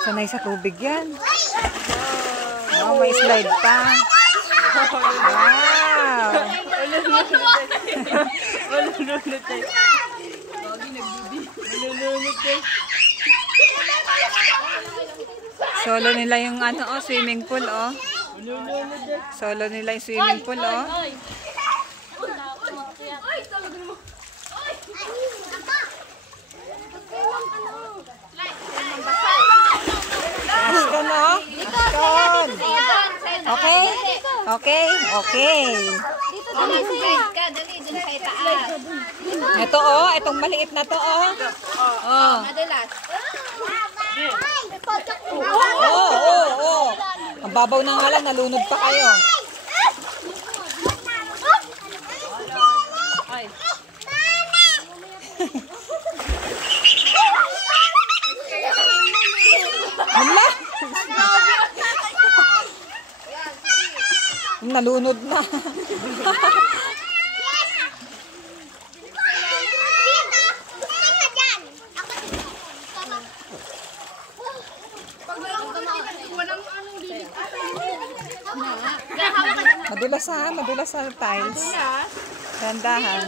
Sanay sa tubig yan. Oh, may slide pa. Wow! Solo nila yung swimming pool, oh. Solo nila yung swimming pool, oh. Aston, oh. Aston. Okay? Okay? Okay. Ito, oh. Itong maliit na to, oh. Oh. Oh. Ang babaw na nga lang, nalunod pa kayo. Hala! Nalunod na. Madulas sa tiles. Randahan.